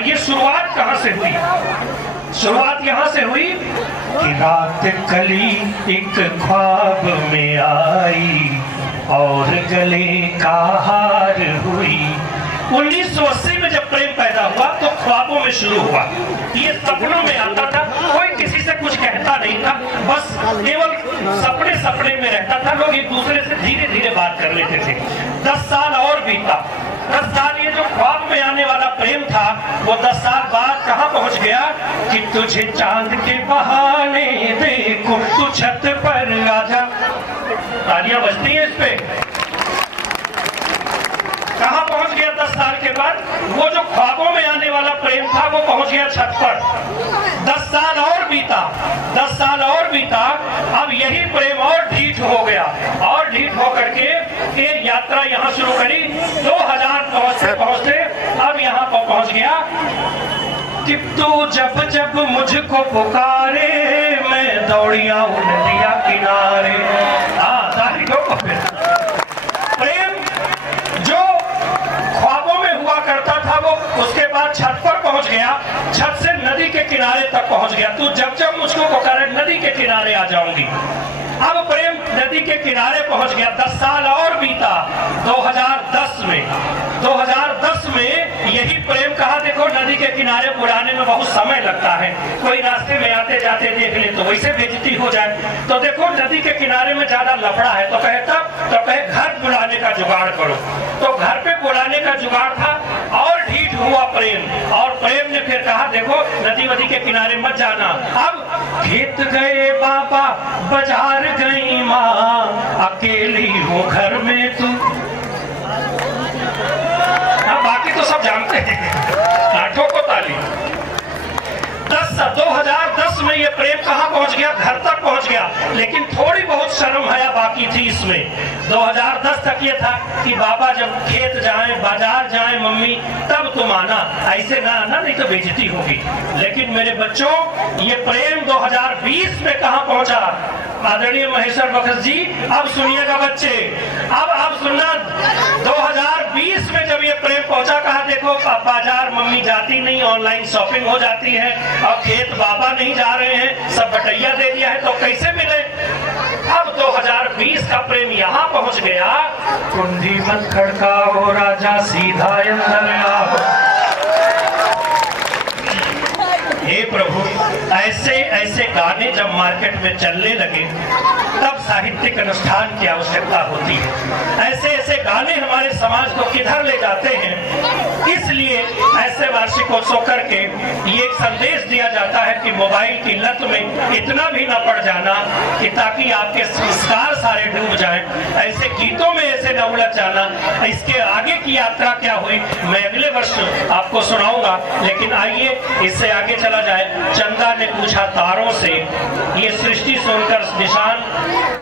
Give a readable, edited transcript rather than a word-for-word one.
और ये शुरुआत कहाँ से हुई? शुरुआत यहाँ से हुई कि रात कली एक ख्वाब में आई और गले का हार हुई। 1980 में जब प्रेम पैदा हुआ तो ख्वाबों में शुरू हुआ। ये सपनों में आता था, कोई किसी से कुछ कहता नहीं था, बस केवल सपने सपने में रहता था। लोग एक दूसरे से धीरे धीरे बात कर लेते थे। 10 साल और बीता। 10 साल ये जो ख्वाब में आने वाला प्रेम था वो 10 साल बाद कहाँ पहुंच गया कि तुझे चांद के बहाने देखो, तू छत पर आजा। तालियां बजती हैं इस पे। कहाँ पहुंच गया 10 साल के बाद? वो जो ख्वाबों में आने वाला प्रेम था वो पहुंच गया छत पर। 10 साल और बीता, 10 साल और बीता। अब यही प्रेम और ढीठ हो गया और ढीठ होकर के फिर यात्रा यहाँ शुरू करी। 2000 पहुंचते पहुंचते अब यहाँ पर पहुंच गया कि तू जब जब मुझको पुकारे मैं दौड़ी आऊं नदिया किनारे। प्रेम जो ख्वाबों में हुआ करता था वो उसके बाद छत पर पहुंच गया, छत से नदी के किनारे तक पहुंच गया। तू जब जब मुझको पुकारे नदी के किनारे आ जाऊंगी। अब प्रेम नदी के किनारे पहुंच गया। 10 साल और बीता। 2010 में यही प्रेम कहा देखो नदी के किनारे बुलाने में बहुत समय लगता है। कोई रास्ते में आते जाते देख ले तो वैसे बेइज्जती हो जाए। तो देखो नदी के किनारे में ज्यादा लफड़ा है तो कहे घर बुलाने का जुगाड़ करो। तो घर पे बुलाने का जुगाड़ था और ढीठ हुआ प्रेम। और प्रेम ने फिर कहा देखो नदी वदी के किनारे मत जाना। अब खेत गए बाबा बाजार गई माँ, अकेली हूँ घर में तू। हाँ बाकी तो सब जानते हैं। आठों को ताली। 2010 में ये प्रेम कहाँ पहुंच गया? घर तक पहुंच गया। लेकिन थोड़ी बहुत शर्म हया बाकी थी इसमें। 2010 तक ये था कि बाबा जब खेत जाएं बाजार जाएं मम्मी तब तुम आना, ऐसे ना आना नहीं तो बेइज्जती होगी। लेकिन मेरे बच्चों ये प्रेम 2020 में कहाँ पहुंचा? आदरणीय महेश्वर बखश जी अब सुनिएगा बच्चे, अब सुनना। 2020 में जब ये प्रेम पहुंचा कहा देखो बाजार मम्मी जाती नहीं, ऑनलाइन शॉपिंग हो जाती है और खेत बाबा नहीं जा रहे हैं, सब बटैया दे दिया है तो कैसे मिले? अब 2020 का प्रेम यहाँ पहुंच गया। कुंडी मत खड़काओ राजा सीधा अंदर आओ। हे प्रभु, ऐसे ऐसे गाने जब मार्केट में चलने लगे तब साहित्यिक अनुष्ठान की आवश्यकता होती है। ऐसे ऐसे गाने हमारे समाज को किधर ले जाते हैं। इसलिए ऐसे वार्षिकोत्सव करके ये एक संदेश दिया जाता है कि मोबाइल की लत में इतना भी न पड़ जाना कि ताकि आपके संस्कार सारे डूब जाएं। ऐसे गीतों में ऐसे न उलझ जाना। इसके आगे की यात्रा क्या हुई मैं अगले वर्ष आपको सुनाऊंगा। लेकिन आइए इससे आगे चला जाए। चंदा ने पूछा तारों से, ये सृष्टि सुनकर निशान